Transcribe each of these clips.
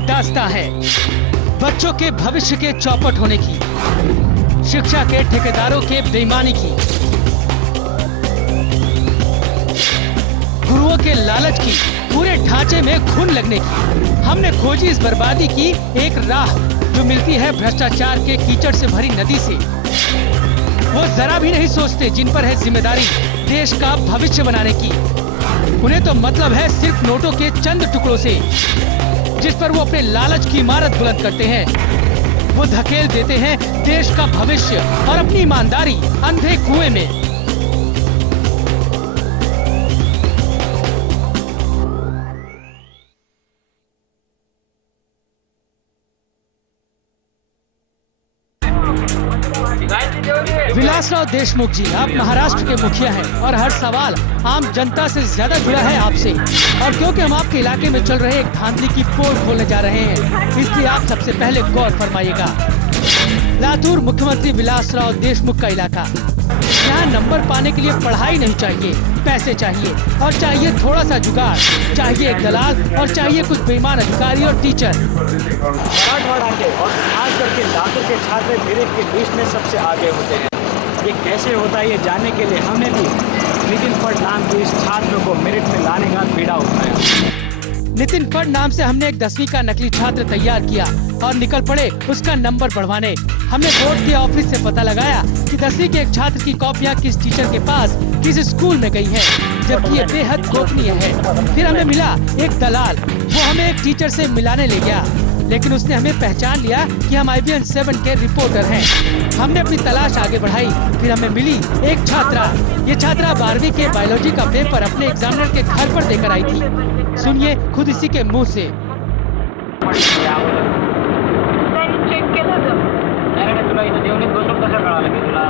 एक दास्तां है बच्चों के भविष्य के चौपट होने की, शिक्षा के ठेकेदारों के बेईमानी की, गुरुओं के लालच की, पूरे ढांचे में घुन लगने की। हमने खोजी इस बर्बादी की एक राह जो मिलती है भ्रष्टाचार के कीचड़ से भरी नदी से। वो जरा भी नहीं सोचते जिन पर है जिम्मेदारी देश का भविष्य बनाने की। उन्हें तो मतलब है सिर्फ नोटों के चंद टुकड़ों से, जिस पर वो अपने लालच की इमारत बुलंद करते हैं। वो धकेल देते हैं देश का भविष्य और अपनी ईमानदारी अंधे कुएं में। विलासराव देशमुख जी, आप महाराष्ट्र के मुखिया हैं और हर सवाल आम जनता से ज्यादा जुड़ा है आपसे। और क्योंकि हम आपके इलाके में चल रहे एक धांधली की पोल खोलने जा रहे हैं, इसलिए आप सबसे पहले गौर फरमाइएगा। लातूर मुख्यमंत्री विलासराव देशमुख का इलाका। यहाँ नंबर पाने के लिए पढ़ाई नहीं चाहिए, पैसे चाहिए और चाहिए थोड़ा सा जुगाड़, चाहिए एक दलाल और चाहिए कुछ बेईमान अधिकारी और टीचर। मराठवाड़ा के और खास करके लातूर के छात्र मेरिट के लिस्ट में सबसे आगे होते हैं। ये कैसे होता है ये जानने के लिए हमें भी नितिन फट नाम के इस छात्र को मेरिट में लाने का बीड़ा उठाया। नितिन फट नाम से हमने एक 10वीं का नकली छात्र तैयार किया और निकल पड़े उसका नंबर बढ़वाने। हमने बोर्ड के ऑफिस से पता लगाया कि 10वीं के एक छात्र की कॉपियां किस टीचर के पास किस स्कूल में गई हैं, जबकि ये बेहद गोपनीय है। फिर हमें मिला एक दलाल, वो हमें एक टीचर से मिलाने ले गया, लेकिन उसने हमें पहचान लिया कि हम IBN 7 के रिपोर्टर हैं। हमने अपनी तलाश आगे बढ़ाई, फिर हमें मिली एक छात्रा। ये छात्रा 12वीं के बायोलॉजी का पेपर अपने एग्जामिनर के घर पर देकर आई थी। सुनिए खुद इसी के मुंह से। तुला इथं देऊन बसून कसं कळालं की तुला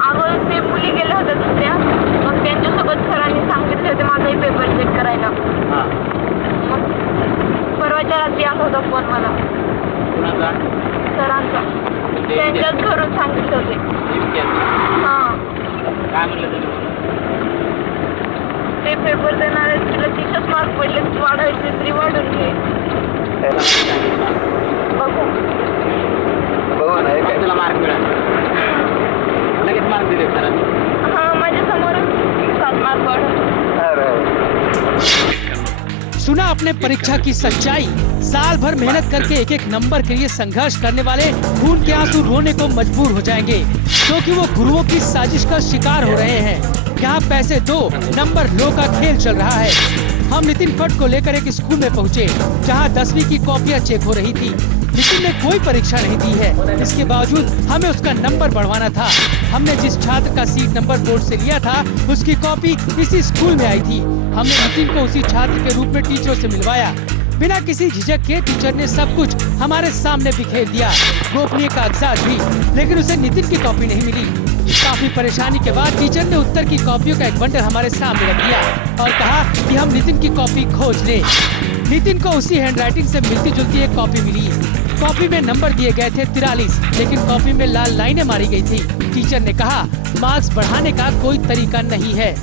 अगोदर ते मुली गेल्या होत्या दुसऱ्या, मग त्यांच्यासोबत सरांनी सांगितले होते माझाही पेपर चेक करायला। मग परवाच्या रात्री आला होता फोन मला कुणाचा? सरांचा, त्यांच्याच घरून सांगितले होते। हां, काय म्हणलं तुम्ही? ते पेपर देणार आहेत, तुला 30च मार्क पडले, वाढायचे तरी वाढून घे। बघू काय तुला मार्क मिळाला? लगेच मार्क दिले सरांनी? हाँ, माझ्या समोरच 7 मार्क वाढून। सुना अपने परीक्षा की सच्चाई। साल भर मेहनत करके एक एक नंबर के लिए संघर्ष करने वाले खून के आंसू रोने को मजबूर हो जाएंगे, क्योंकि वो गुरुओं की साजिश का शिकार हो रहे हैं। यहाँ पैसे दो नंबर लो का खेल चल रहा है। हम नितिन फट को लेकर एक स्कूल में पहुँचे, जहाँ 10वीं की कॉपियाँ चेक हो रही थी। नितिन ने कोई परीक्षा नहीं दी है, इसके बावजूद हमें उसका नंबर बढ़वाना था। हमने जिस छात्र का सीट नंबर बोर्ड से लिया था, उसकी कॉपी इसी स्कूल में आई थी। हमने नितिन को उसी छात्र के रूप में टीचरों से मिलवाया। बिना किसी झिझक के टीचर ने सब कुछ हमारे सामने बिखेर दिया, गोपनीय कागजात भी, लेकिन उसे नितिन की कॉपी नहीं मिली। काफी परेशानी के बाद टीचर ने उत्तर की कॉपियों का एक बंडल हमारे सामने रख दिया और कहा कि हम नितिन की कॉपी खोज लें। नितिन को उसी हैंडराइटिंग से मिलती जुलती एक कॉपी मिली। कॉपी में नंबर दिए गए थे 43, लेकिन कॉपी में लाल लाइनें मारी गई थी। टीचर ने कहा मार्क्स बढ़ाने का कोई तरीका नहीं है।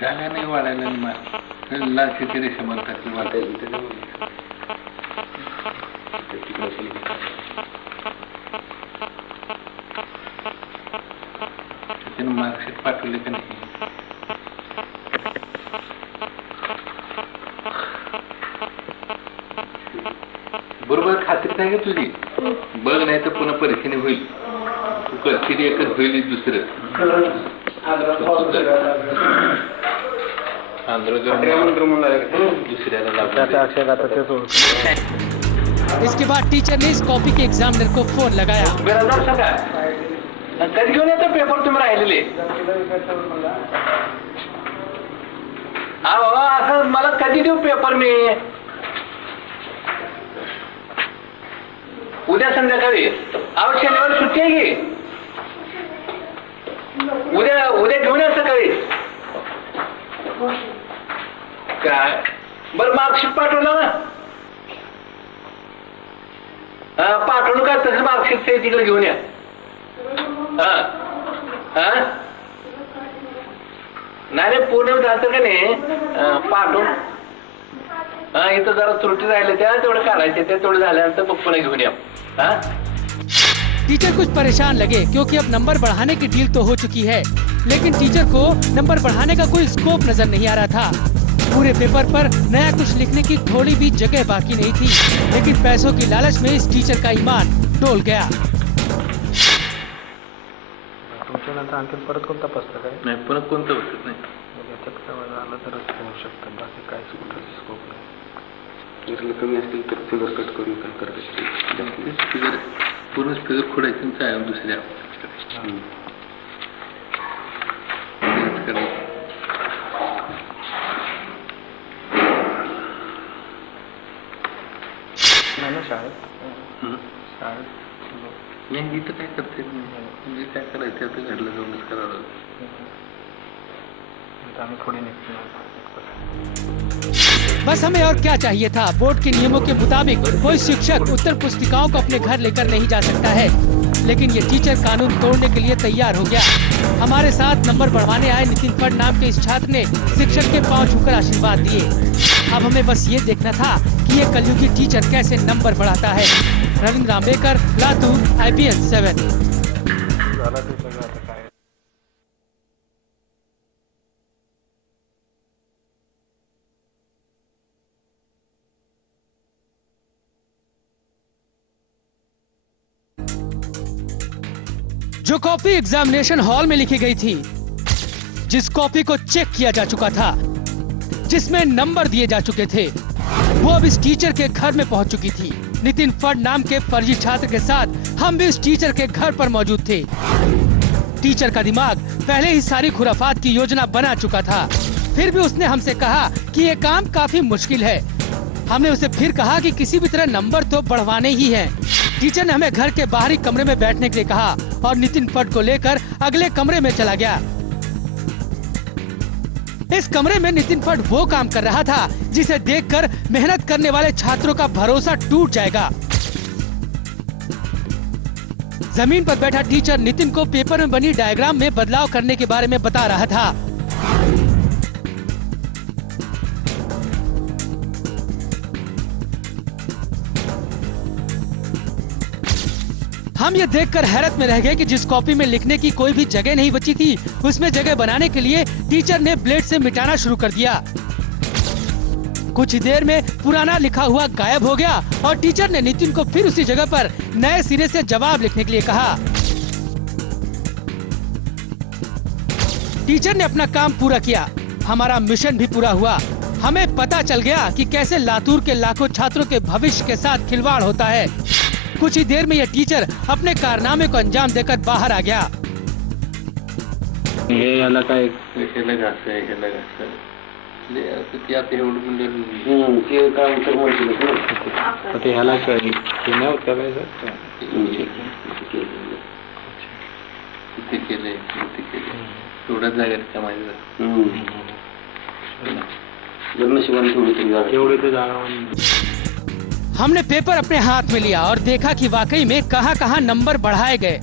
जागा नाही वाढायला लाची तरी शंभर टक्के वाढायला त्यानं मार्कशीट पाठवले का नाही? बरोबर खात्री आहे का तुझी? बघ नाही तर पुन्हा परीक्षेने होईल. तू करशील एकच होईल दुसरं. इसके बाद टीचर ने इस कॉपी के एग्जामिनर को फोन लगाया। कधी घेऊन येतो पेपर तुम्ही राहिलेले? अहो असं मला कधी देऊ पेपर मी? उद्या संध्याकाळी. अहो शनिवार सुट्टी आहे की? उद्या घेऊन या सकाळी. काय बरं मार्कशीट पाठवलं ना? पाठवून का तसं मार्कशीट ते तिकडे घेऊन या. हा हा नाही रे पूर्ण झालं का नाही पाठवून हा इथं जरा त्रुटी राहिले त्या तेवढं काढायचे ते तेवढं झाल्यानंतर मग पुन्हा घेऊन या. हा टीचर कुछ परेशान लगे क्योंकि अब नंबर बढ़ाने की डील तो हो चुकी है, लेकिन टीचर को नंबर बढ़ाने का कोई स्कोप नजर नहीं आ रहा था. पूरे पेपर पर नया कुछ लिखने की थोड़ी भी जगह बाकी नहीं थी, लेकिन पैसों की लालच में इस टीचर का ईमान डोल गया. तुमच्यानंतर आणखी परत कोणता पुस्तक आहे? नाही पुन्हा कोणतं बसत नाही. आलं तरच होऊ शकतं, बाकी काहीच कुठंच स्कोप नाही. जर कमी असतील तर फिगर कट करून काय करत फिगर पूर्ण फिगर खोडायचं आहे दुसऱ्या शाळेत मी इथं काय करते म्हणजे काय करायचं आता घडलं जाऊनच करावं. आम्ही थोडी निघतो. बस हमें और क्या चाहिए था. बोर्ड के नियमों के मुताबिक कोई शिक्षक उत्तर पुस्तिकाओं को अपने घर लेकर नहीं जा सकता है, लेकिन ये टीचर कानून तोड़ने के लिए तैयार हो गया. हमारे साथ नंबर बढ़वाने आए नितिन फट नाम के इस छात्र ने शिक्षक के पांव छूकर आशीर्वाद दिए. अब हमें बस ये देखना था कि ये कलयुगी टीचर कैसे नंबर बढ़ाता है. रविंद्र आंबेकर, लातूर, IBN 7. झाला ते सगळं आता काय. जो कॉपी एग्जामिनेशन हॉल में लिखी गई थी, जिस कॉपी को चेक किया जा चुका था, जिसमें नंबर दिए जा चुके थे, वो अब इस टीचर के घर में पहुंच चुकी थी. नितिन फट नाम के फर्जी छात्र के साथ हम भी इस टीचर के घर पर मौजूद थे. टीचर का दिमाग पहले ही सारी खुराफात की योजना बना चुका था. फिर भी उसने हमसे कहा कि ये काम काफी मुश्किल है. हमने उसे फिर कहा कि किसी भी तरह नंबर तो बढ़वाने ही हैं. टीचर ने हमें घर के बाहरी कमरे में बैठने के लिए कहा और नितिन फट को लेकर अगले कमरे में चला गया. इस कमरे में नितिन फट वो काम कर रहा था जिसे देखकर मेहनत करने वाले छात्रों का भरोसा टूट जाएगा. जमीन पर बैठा टीचर नितिन को पेपर में बनी डायग्राम में बदलाव करने के बारे में बता रहा था. हम ये देखकर हैरत में रह गए कि जिस कॉपी में लिखने की कोई भी जगह नहीं बची थी, उसमें जगह बनाने के लिए टीचर ने ब्लेड से मिटाना शुरू कर दिया. कुछ ही देर में पुराना लिखा हुआ गायब हो गया और टीचर ने नितिन को फिर उसी जगह पर नए सिरे से जवाब लिखने के लिए कहा. टीचर ने अपना काम पूरा किया. हमारा मिशन भी पूरा हुआ. हमें पता चल गया कि कैसे लातूर के लाखों छात्रों के भविष्य के साथ खिलवाड़ होता है. कुछ ही देर में यह टीचर अपने कारनामे को अंजाम देकर बाहर आ गया. हे याला काय ह्याला घास त्यात एवढं म्हणजे ते काम तर म्हटलं ते ह्याला काय ते नाही होत काय सर. किती केले एवढ्या जागेत कमायचं. लग्न शिवाय थोडी तरी जागा एवढे ते जागा. हमने पेपर अपने हाथ में लिया और देखा कि वाकई में कहां-कहां नंबर बढ़ाए गए.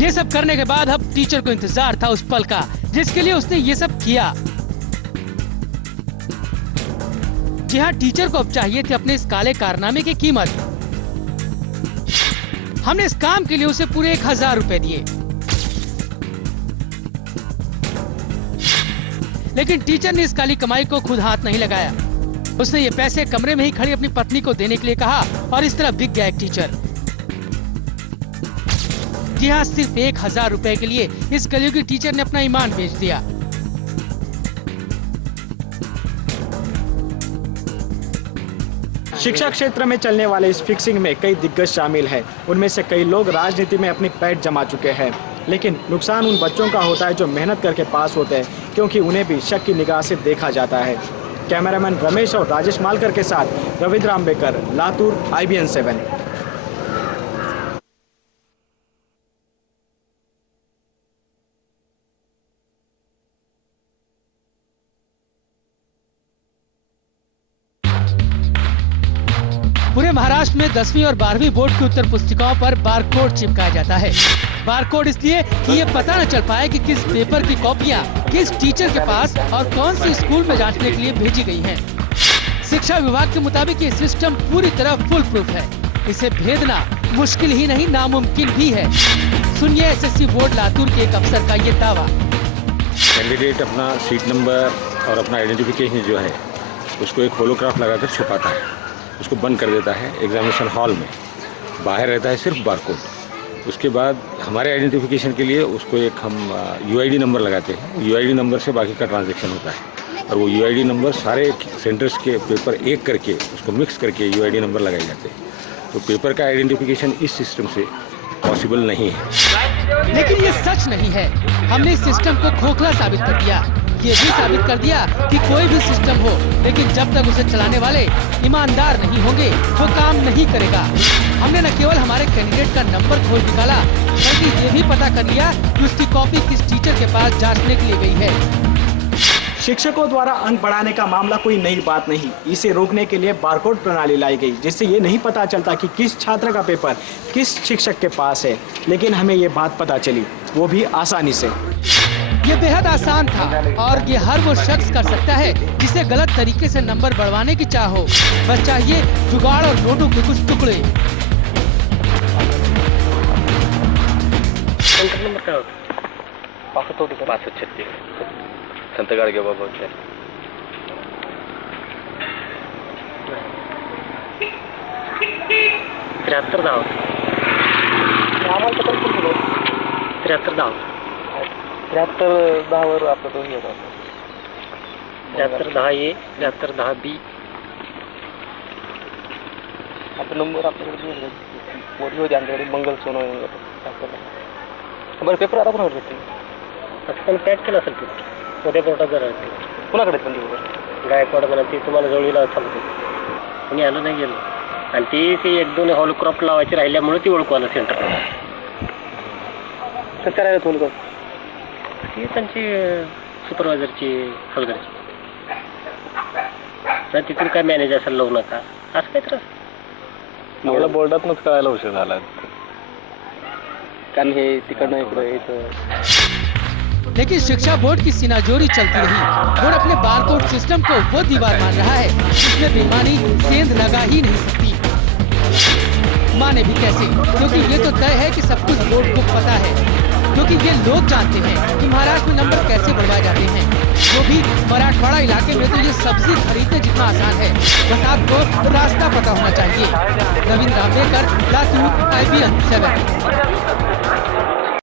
ये सब करने के बाद अब टीचर को इंतजार था उस पल का जिसके लिए उसने ये सब किया. जी हाँ, टीचर को अब चाहिए थी अपने इस काले कारनामे की कीमत. हमने इस काम के लिए उसे पूरे 1000 रुपए दिए, लेकिन टीचर ने इस काली कमाई को खुद हाथ नहीं लगाया. उसने ये पैसे कमरे में ही खड़ी अपनी पत्नी को देने के लिए कहा और इस तरह बिक गया एक टीचर. जी हाँ, सिर्फ 1000 रुपए के लिए इस कलयुगी टीचर ने अपना ईमान बेच दिया. शिक्षा क्षेत्र में चलने वाले इस फिक्सिंग में कई दिग्गज शामिल हैं. उनमें से कई लोग राजनीति में अपनी पैठ जमा चुके हैं. लेकिन नुकसान उन बच्चों का होता है जो मेहनत करके पास होते हैं, क्योंकि उन्हें भी शक की निगाह से देखा जाता है. कैमरामैन रमेश और राजेश मालकर के साथ रविंद्र आंबेकर, लातूर, IBN 7. पूरे महाराष्ट्र में 10वीं और 12वीं बोर्ड की उत्तर पुस्तिकाओं पर बारकोड चिपकाया जाता है। बारकोड इसलिए कि ये पता न चल पाए कि किस पेपर की कॉपियां किस टीचर के पास और कौन से स्कूल में जांचने के लिए भेजी गई हैं। शिक्षा विभाग के मुताबिक ये सिस्टम पूरी तरह फुल प्रूफ है। इसे भेदना मुश्किल ही नहीं नामुमकिन भी है। सुनिए एसएससी बोर्ड लातूर के एक अफसर का ये दावा। कैंडिडेट अपना सीट नंबर और अपना आइडेंटिफिकेशन जो है उसको एक होलोग्राफ लगाकर छुपाता है, उसको बंद कर देता है एग्जामिनेशन हॉल में। बाहर रहता है सिर्फ बारकोड। उसके बाद हमारे आइडेंटिफिकेशन के लिए उसको एक हम यूआईडी नंबर लगाते हैं। यूआईडी नंबर से बाकी का ट्रांजैक्शन होता है और वो यूआईडी नंबर सारे सेंटर्स के पेपर एक करके उसको मिक्स करके यूआईडी नंबर लगाए जाते हैं। तो पेपर का आइडेंटिफिकेशन इस सिस्टम से पॉसिबल नहीं है। लेकिन ये सच नहीं है। हमने इस सिस्टम को खोखला साबित कर दिया। ये भी साबित कर दिया कि कोई भी सिस्टम हो, लेकिन जब तक उसे चलाने वाले ईमानदार नहीं होंगे वो काम नहीं करेगा। हमने न केवल हमारे कैंडिडेट का नंबर खोज निकाला, बल्कि ये भी पता कर लिया कि उसकी कॉपी किस टीचर के पास जांचने के लिए गई है। शिक्षकों द्वारा अंक बढ़ाने का मामला कोई नई बात नहीं। इसे रोकने के लिए बारकोड प्रणाली लाई गई, जिससे ये नहीं पता चलता कि किस छात्र का पेपर किस शिक्षक के पास है। लेकिन हमें ये बात पता चली, वो भी आसानी से। ये बेहद आसान था और ये हर वो शख्स कर सकता है जिसे गलत तरीके से नंबर बढ़वाने की चाह हो। बस चाहिए जुगाड़ और नोटों के कुछ टुकड़े। नंबर काय होतं? 536 संत गाडगे बाबा 7310 वर आपलं दोन्ही होतं. 7310A 7310B आपला नंबर आपल्याकडे मोठी होती आमच्याकडे मंगल सोनवणे बरं पेपर आता कोणाकडे भेटते? आता पण पॅक केलं असेल ते उद्या कोर्टात जरा कोणाकडे पण पेपर गायकवाड म्हणा ती तुम्हाला जवळीला सांगतो. कोणी आलं नाही गेलं आणि ती एक दोन हॉलक्रॉप लावायची राहिल्यामुळे ती ओळखू आलं सेंटरला. तर करायला तुम्ही ती त्यांची सुपरवायझरची हलगरची तर तिथून काय मॅनेजर असेल लावू नका असं काही त्रास. मला बोर्डातूनच कळायला उशीर झाला कारण हे तिकडनं इकडं यायचं. लेकिन शिक्षा बोर्ड की सिनाजोरी चलती रही। बोर्ड अपने बारकोड सिस्टम को वो दीवार मान रहा है जिसमें बेईमानी सेंध लगा ही नहीं सकती। माने भी कैसे, क्योंकि ये तो तय है कि सब कुछ बोर्ड को पता है, क्योंकि ये लोग जानते हैं कि महाराष्ट्र में नंबर कैसे बढ़वाए जाते हैं। वो भी मराठवाड़ा इलाके में तो ये सब्जी खरीदने जितना आसान है, बस आपको रास्ता पता होना चाहिए। रविंद्र रामबेकर, लातूर, IBN 7।